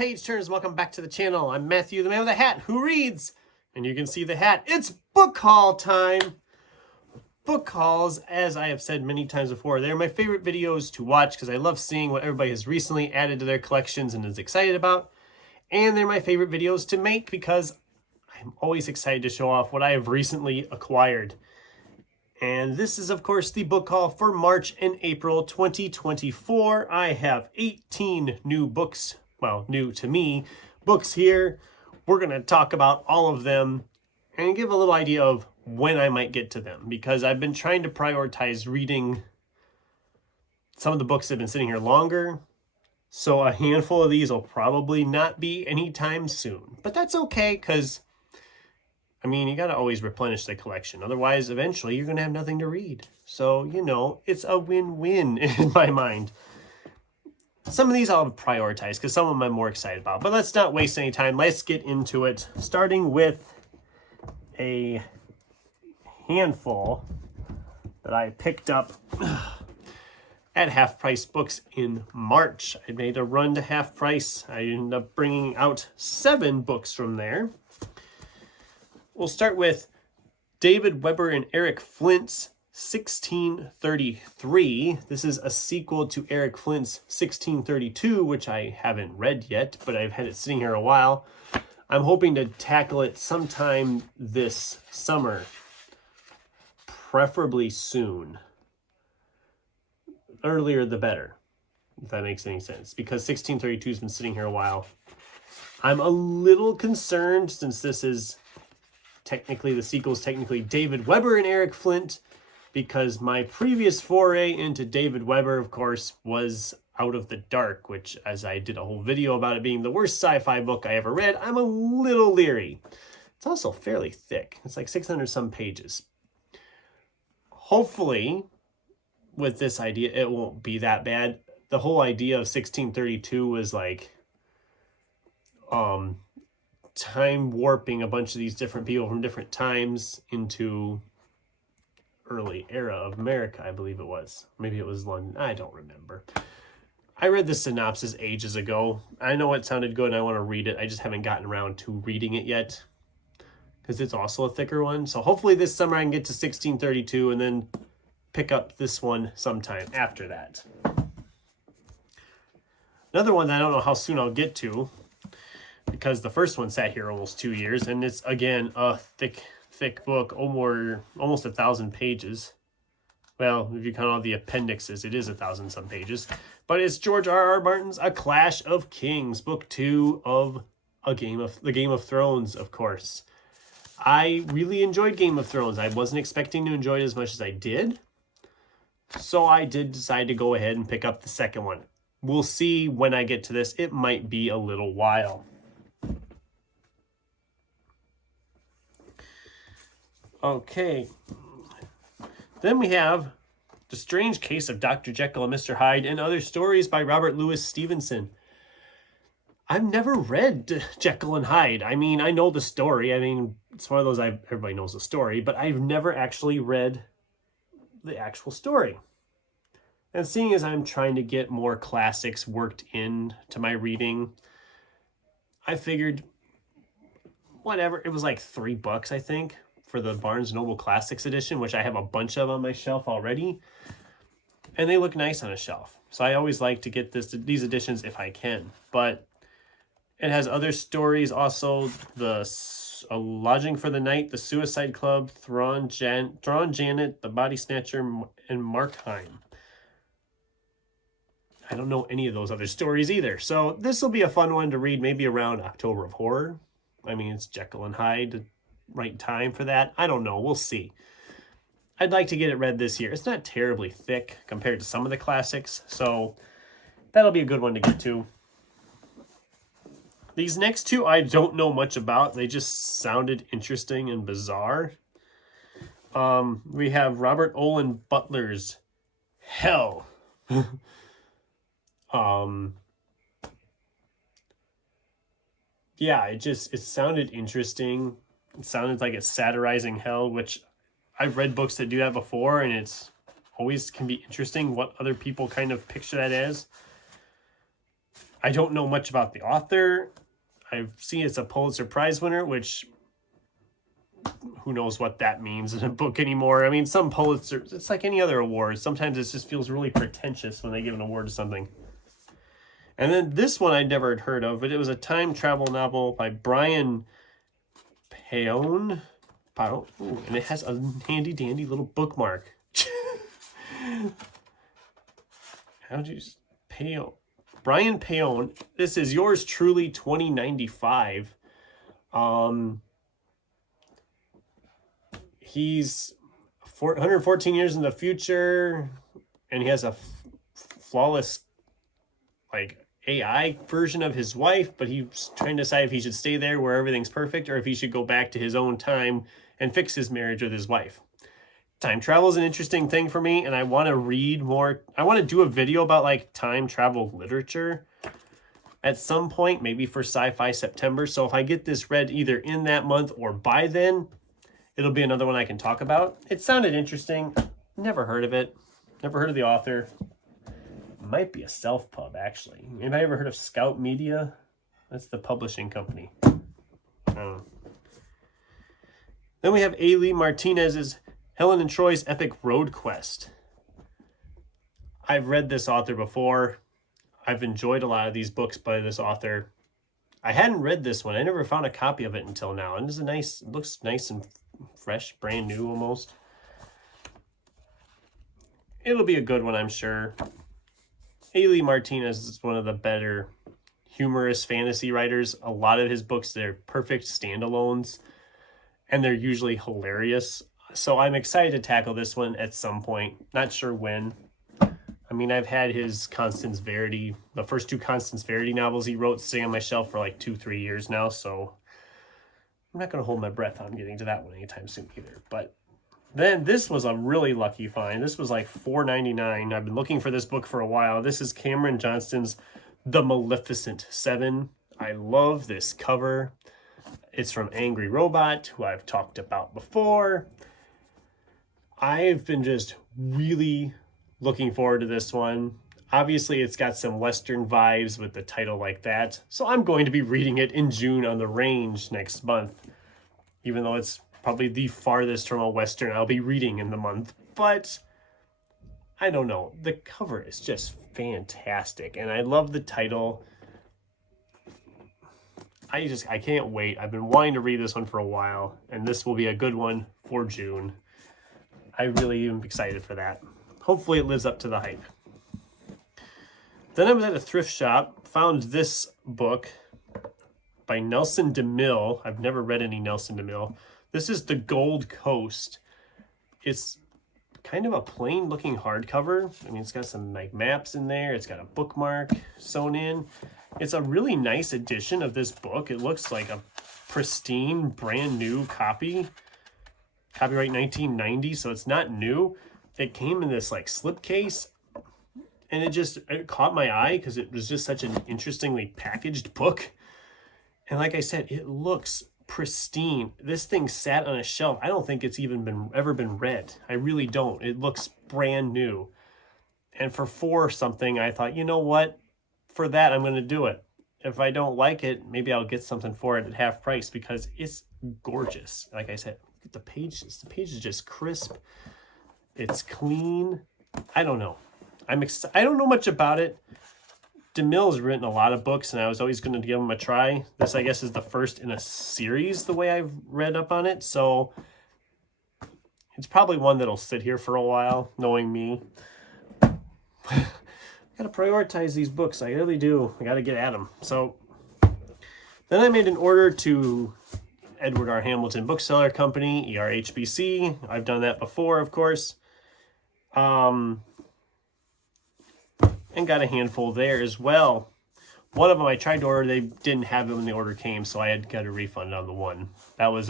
page turners, welcome back to the channel. I'm Matthew, the man with the hat who reads. And you can see the hat. It's book haul time. Book hauls, as I have said many times before, they're my favorite videos to watch because I love seeing what everybody has recently added to their collections and is excited about. And they're my favorite videos to make because I'm always excited to show off what I have recently acquired. And this is, of course, the book haul for March and April 2024. I have 18 new books, well, new to me, books here. We're going to talk about all of them and give a little idea of when I might get to them, because I've been trying to prioritize reading some of the books that have been sitting here longer. So a handful of these will probably not be anytime soon. But that's okay, because I mean, you got to always replenish the collection. Otherwise, eventually, you're going to have nothing to read. So, you know, it's a win-win in my mind. Some of these I'll prioritize because some of them I'm more excited about. But let's not waste any time. Let's get into it. Starting with a handful that I picked up at Half Price Books in March. I made a run to Half Price. I ended up bringing out 7 books from there. We'll start with David Weber and Eric Flint's 1633. This is a sequel to Eric Flint's 1632, which I haven't read yet, but I've had it sitting here a while. I'm hoping to tackle it sometime this summer, preferably soon. Earlier the better, if that makes any sense, because 1632 has been sitting here a while. I'm a little concerned since this is technically, the sequel is technically David Weber and Eric Flint, because my previous foray into David Weber, of course, was Out of the Dark, which, as I did a whole video about it being the worst sci-fi book I ever read, I'm a little leery. It's also fairly thick. It's like 600 some pages. Hopefully, with this idea, it won't be that bad. The whole idea of 1632 was like, time warping a bunch of these different people from different times into early era of America, I believe it was. Maybe it was London. I don't remember. I read the synopsis ages ago. I know it sounded good and I want to read it. I just haven't gotten around to reading it yet because it's also a thicker one. So hopefully this summer I can get to 1632 and then pick up this one sometime after that. Another one that I don't know how soon I'll get to, because the first one sat here almost 2 years, and it's, again, a thick book, almost 1,000 pages. Well, if you count all the appendixes, it is 1,000 some pages. But it's George R.R. Martin's A Clash of Kings, book 2 of the Game of Thrones, of course. I really enjoyed Game of Thrones. I wasn't expecting to enjoy it as much as I did. So I did decide to go ahead and pick up the second one. We'll see when I get to this. It might be a little while. Okay, then we have The Strange Case of Dr. Jekyll and Mr. Hyde and Other Stories by Robert Louis Stevenson. I've never read Jekyll and Hyde. I mean, I know the story. I mean, it's one of those everybody knows the story, but I've never actually read the actual story. And seeing as I'm trying to get more classics worked into my reading, I figured, whatever, it was like $3, I think, for the Barnes & Noble Classics edition, which I have a bunch of on my shelf already. And they look nice on a shelf. So I always like to get these editions if I can. But it has other stories also. A Lodging for the Night, The Suicide Club, Thrawn Janet, The Body Snatcher, and Markheim. I don't know any of those other stories either. So this will be a fun one to read maybe around October of Horror. I mean, it's Jekyll and Hyde. Right time for that? I don't know. We'll see. I'd like to get it read this year. It's not terribly thick compared to some of the classics, so that'll be a good one to get to. These next two I don't know much about. They just sounded interesting and bizarre. We have Robert Olin Butler's Hell. Yeah, it sounded interesting. It sounded like it's satirizing hell, which I've read books that do that before, and it's always can be interesting what other people kind of picture that as. I don't know much about the author. I've seen it's a Pulitzer Prize winner, which who knows what that means in a book anymore. I mean, some Pulitzer, it's like any other award. Sometimes it just feels really pretentious when they give an award to something. And then this one I'd never heard of, but it was a time travel novel by Brian Paone. And it has a handy dandy little bookmark. How'd you Paone? Brian Paone. This is Yours Truly 2095. He's 114 years in the future, and he has a flawless, like, AI version of his wife, but he's trying to decide if he should stay there where everything's perfect or if he should go back to his own time and fix his marriage with his wife. Time travel is an interesting thing for me, and I want to read more. I want to do a video about like time travel literature at some point, maybe for Sci-Fi September. So if I get this read either in that month or by then, it'll be another one I can talk about. It sounded interesting. Never heard of it. Never heard of the author. Might be a self-pub, actually. Anybody ever heard of Scout Media? That's the publishing company. Then we have A. Lee Martinez's Helen and Troy's Epic Road Quest. I've read this author before. I've enjoyed a lot of these books by this author. I hadn't read this one. I never found a copy of it until now. And it looks nice and fresh, brand new almost. It'll be a good one, I'm sure. A. Lee Martinez is one of the better humorous fantasy writers. A lot of his books, they're perfect standalones, and they're usually hilarious. So I'm excited to tackle this one at some point. Not sure when. I mean, I've had his Constance Verity, the first two Constance Verity novels he wrote, sitting on my shelf for like 2-3 years now. So I'm not going to hold my breath on getting to that one anytime soon either. But then this was a really lucky find. This was like $4.99. I've been looking for this book for a while. This is Cameron Johnston's The Maleficent 7. I love this cover. It's from Angry Robot, who I've talked about before. I've been just really looking forward to this one. Obviously, it's got some Western vibes with the title like that. So I'm going to be reading it in June on the range next month, even though it's probably the farthest from a Western I'll be reading in the month. But I don't know. The cover is just fantastic, and I love the title. I can't wait. I've been wanting to read this one for a while, and this will be a good one for June. I really am excited for that. Hopefully it lives up to the hype. Then I was at a thrift shop, found this book by Nelson DeMille. I've never read any Nelson DeMille. This is The Gold Coast. It's kind of a plain looking hardcover. I mean, it's got some like maps in there. It's got a bookmark sewn in. It's a really nice edition of this book. It looks like a pristine, brand new copy. Copyright 1990, so it's not new. It came in this like slipcase, and it caught my eye because it was just such an interestingly packaged book. And like I said, it looks pristine. This thing sat on a shelf. I don't think it's even ever been read. I really don't. It looks brand new. And for $4 something, I thought, you know what? For that, I'm going to do it. If I don't like it, maybe I'll get something for it at half price because it's gorgeous. Like I said, the pages. The page is just crisp. It's clean. I don't know. I don't know much about it. DeMille's written a lot of books, and I was always going to give him a try. This, I guess, is the first in a series, the way I've read up on it. So it's probably one that'll sit here for a while, knowing me. I got to prioritize these books. I really do. I got to get at them. So then I made an order to Edward R. Hamilton Bookseller Company, ERHBC. I've done that before, of course. And got a handful there as well. One of them I tried to order, they didn't have them when the order came, so I had got a refund on the one. That was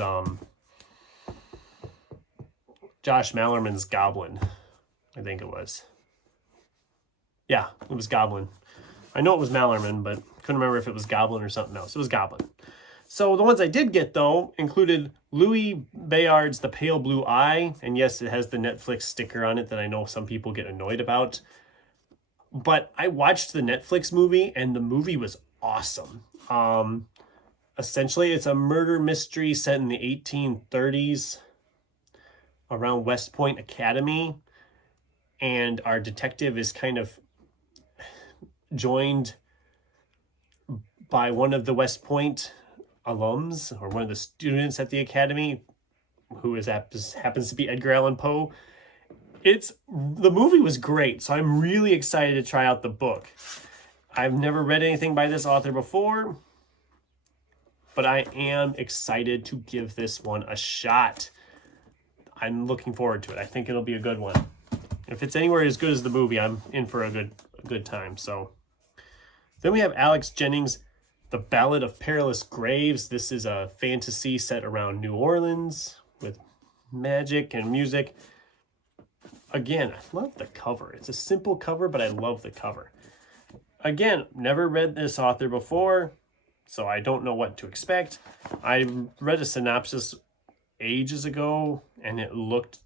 Josh Mallerman's Goblin, I think it was. Yeah, it was Goblin. I know it was Mallerman, but couldn't remember if it was Goblin or something else. It was Goblin. So the ones I did get, though, included Louis Bayard's The Pale Blue Eye. And yes, it has the Netflix sticker on it that I know some people get annoyed about. But I watched the Netflix movie, and the movie was awesome. Essentially, it's a murder mystery set in the 1830s around West Point Academy. And our detective is kind of joined by one of the West Point alums, or one of the students at the academy, who happens to be Edgar Allan Poe. The movie was great, so I'm really excited to try out the book. I've never read anything by this author before, but I am excited to give this one a shot. I'm looking forward to it. I think it'll be a good one. If it's anywhere as good as the movie, I'm in for a good time. So then we have Alex Jennings' The Ballad of Perilous Graves. This is a fantasy set around New Orleans with magic and music. Again, I love the cover. It's a simple cover, but I love the cover. Again, never read this author before, so I don't know what to expect. I read a synopsis ages ago, and it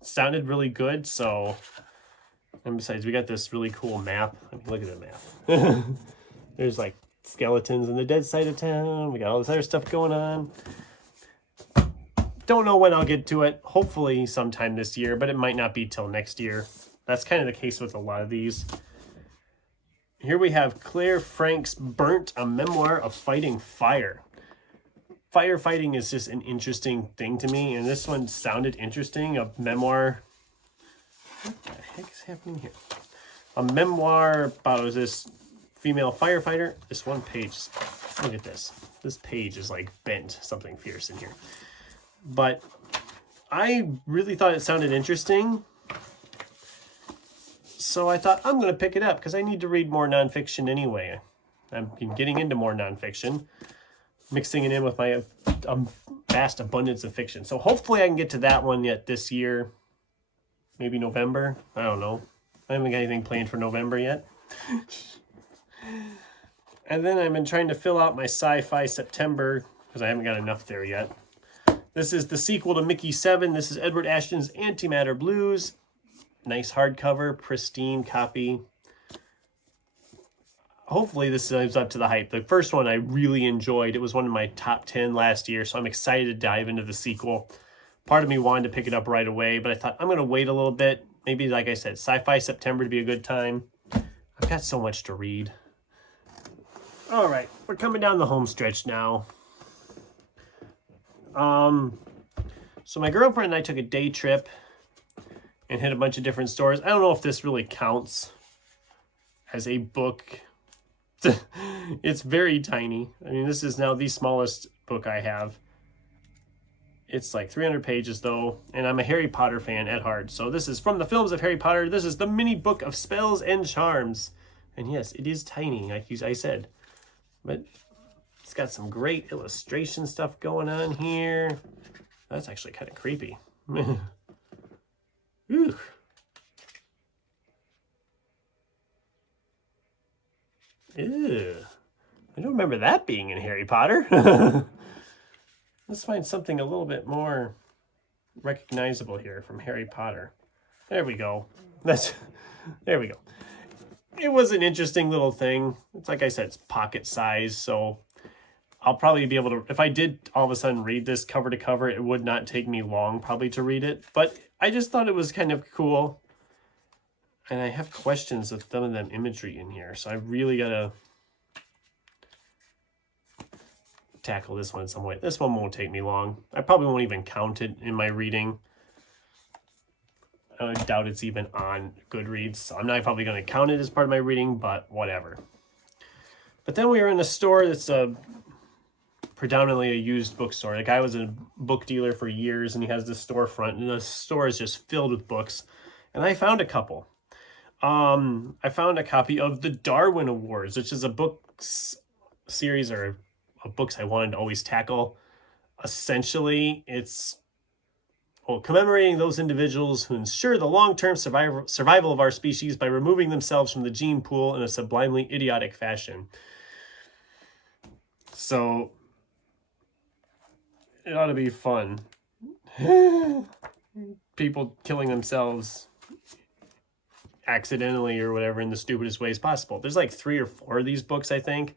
sounded really good, so... And besides, we got this really cool map. I mean, look at the map. There's like skeletons in the dead side of town. We got all this other stuff going on. Don't know when I'll get to it. Hopefully sometime this year, but it might not be till next year. That's kind of the case with a lot of these. Here we have Claire Frank's Burnt, a memoir of fighting fire. Firefighting is just an interesting thing to me, and this one sounded interesting. A memoir. What the heck is happening here? A memoir about this female firefighter. This one page, look at this. This page is like bent, something fierce in here. But I really thought it sounded interesting. So I thought I'm going to pick it up because I need to read more nonfiction anyway. I've been getting into more nonfiction, mixing it in with my vast abundance of fiction. So hopefully I can get to that one yet this year. Maybe November. I don't know. I haven't got anything planned for November yet. And then I've been trying to fill out my sci-fi September because I haven't got enough there yet. This is the sequel to Mickey 7. This is Edward Ashton's Antimatter Blues. Nice hardcover, pristine copy. Hopefully this lives up to the hype. The first one I really enjoyed. It was one of my top 10 last year, so I'm excited to dive into the sequel. Part of me wanted to pick it up right away, but I thought I'm going to wait a little bit. Maybe, like I said, sci-fi September to be a good time. I've got so much to read. All right, we're coming down the home stretch now. So my girlfriend and I took a day trip and hit a bunch of different stores. I don't know if this really counts as a book. It's very tiny. I mean, this is now the smallest book I have. It's like 300 pages though, and I'm a Harry Potter fan at heart. So this is from the films of Harry Potter. This is the mini book of spells and charms. And yes, it is tiny, like I said. But it's got some great illustration stuff going on here. That's actually kind of creepy. Ooh. Ew. I don't remember that being in Harry Potter. Let's find something a little bit more recognizable here from Harry Potter. There we go. There we go. It was an interesting little thing. It's like I said, it's pocket size, so I'll probably be able to, if I did all of a sudden read this cover to cover, it would not take me long probably to read it. But I just thought it was kind of cool. And I have questions with some of them imagery in here, so I really gotta tackle this one in some way. This one won't take me long. I probably won't even count it in my reading. I doubt it's even on Goodreads, so I'm not probably going to count it as part of my reading, but whatever. But then we were in a store that's predominantly a used bookstore. The guy was a book dealer for years, and he has this storefront, and the store is just filled with books. And I found a couple. I found a copy of the Darwin Awards, which is a book series or of books I wanted to always tackle. Essentially, it's commemorating those individuals who ensure the long-term survival of our species by removing themselves from the gene pool in a sublimely idiotic fashion. So, it ought to be fun. People killing themselves accidentally or whatever in the stupidest ways possible. There's like 3 or 4 of these books, I think.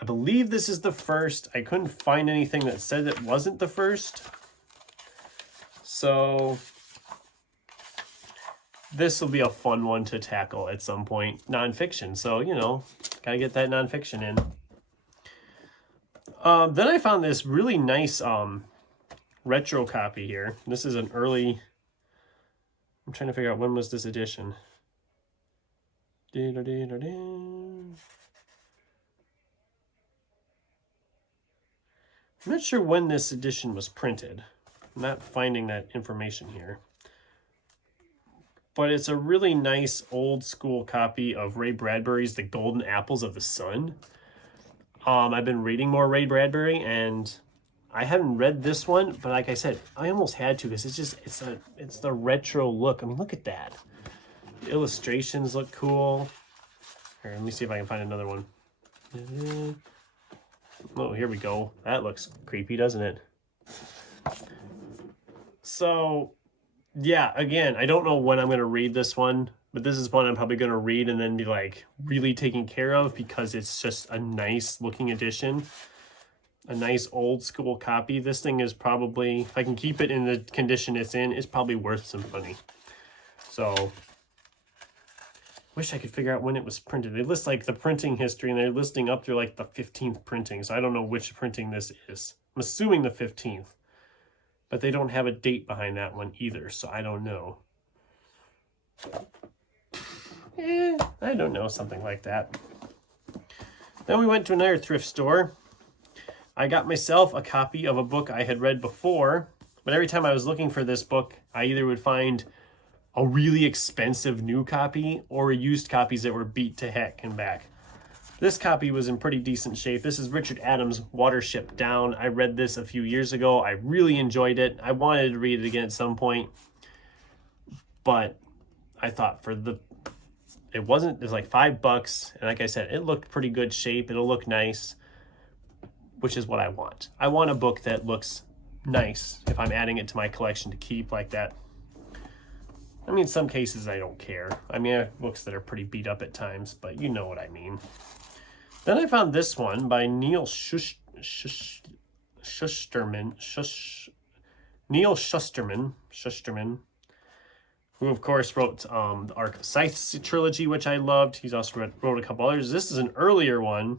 I believe this is the first. I couldn't find anything that said it wasn't the first. So this will be a fun one to tackle at some point. Nonfiction. So, you know, gotta get that nonfiction in. Then I found this really nice retro copy here. This is an early... I'm trying to figure out when was this edition. I'm not sure when this edition was printed. I'm not finding that information here. But it's a really nice old school copy of Ray Bradbury's The Golden Apples of the Sun. I've been reading more Ray Bradbury, and I haven't read this one, but like I said, I almost had to because it's the retro look. I mean, look at that. The illustrations look cool. Here, let me see if I can find another one. Oh, here we go. That looks creepy, doesn't it? So, yeah, again, I don't know when I'm going to read this one, but this is one I'm probably going to read and then be like really taken care of because it's just a nice looking edition. A nice old school copy. This thing is probably, if I can keep it in the condition it's in, it's probably worth some money. So, wish I could figure out when it was printed. They list like the printing history and they're listing up to like the 15th printing. So I don't know which printing this is. I'm assuming the 15th. But they don't have a date behind that one either, so I don't know. I don't know, something like that. Then we went to another thrift store. I got myself a copy of a book I had read before, but every time I was looking for this book, I either would find a really expensive new copy or used copies that were beat to heck and back. This copy was in pretty decent shape. This is Richard Adams' Watership Down. I read this a few years ago. I really enjoyed it. I wanted to read it again at some point, but I thought it was like $5, and like I said, it looked pretty good shape. It'll look nice, which is what I want. I want a book that looks nice if I'm adding it to my collection to keep like that. I mean, in some cases I don't care. I mean, I have books that are pretty beat up at times, but you know what I mean. Then I found this one by Neil Shusterman, who of course wrote the Ark of Scythes trilogy, which I loved. He's also wrote a couple others. This is an earlier one,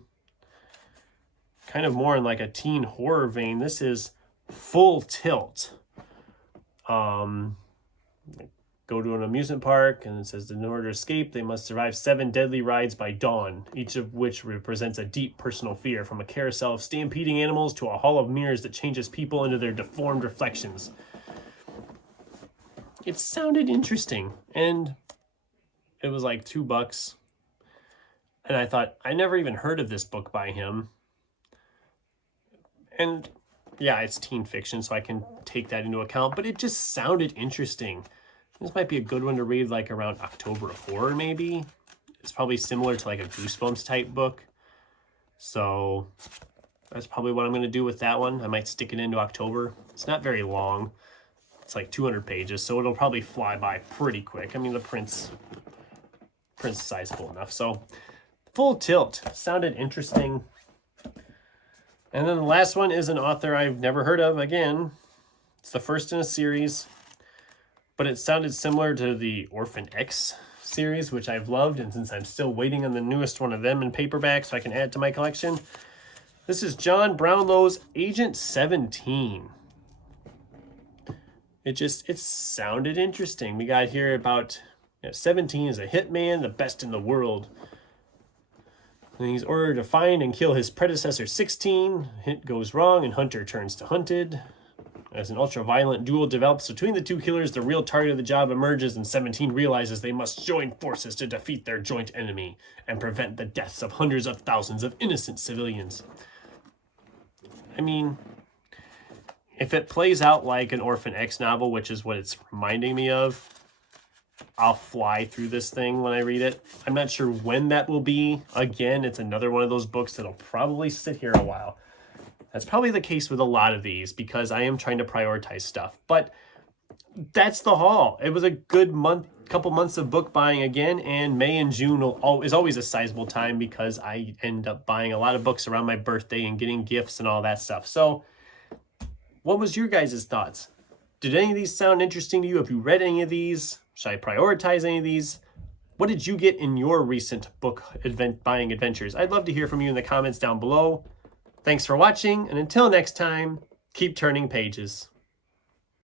kind of more in like a teen horror vein. This is Full Tilt. Go to an amusement park, and it says in order to escape, they must survive 7 deadly rides by dawn, each of which represents a deep personal fear, from a carousel of stampeding animals to a hall of mirrors that changes people into their deformed reflections. It sounded interesting, and it was like $2. And I thought, I never even heard of this book by him. And yeah, it's teen fiction, so I can take that into account, but it just sounded interesting. This might be a good one to read like around October of Horror, maybe. It's probably similar to like a Goosebumps type book. So that's probably what I'm going to do with that one. I might stick it into October. It's not very long. It's like 200 pages, so it'll probably fly by pretty quick. I mean, the print's sizable enough. So Full Tilt sounded interesting. And then the last one is an author I've never heard of. Again, it's the first in a series. But it sounded similar to the Orphan X series, which I've loved, and since I'm still waiting on the newest one of them in paperback so I can add to my collection, this is John Brownlow's Agent 17. It sounded interesting. We got here about 17 is a hitman, the best in the world. And he's ordered to find and kill his predecessor 16. Hit goes wrong and Hunter turns to hunted. As an ultra-violent duel develops between the two killers, the real target of the job emerges, and 17 realizes they must join forces to defeat their joint enemy and prevent the deaths of hundreds of thousands of innocent civilians. I mean, if it plays out like an Orphan X novel, which is what it's reminding me of, I'll fly through this thing when I read it. I'm not sure when that will be. Again, it's another one of those books that'll probably sit here a while. That's probably the case with a lot of these because I am trying to prioritize stuff. But that's the haul. It was a good month couple months of book buying again, and May and June is always a sizable time because I end up buying a lot of books around my birthday and getting gifts and all that stuff. So what was your guys' thoughts? Did any of these sound interesting to you? Have you read any of these? Should I prioritize any of these? What did you get in your recent book buying adventures? I'd love to hear from you in the comments down below. Thanks for watching, and until next time, keep turning pages.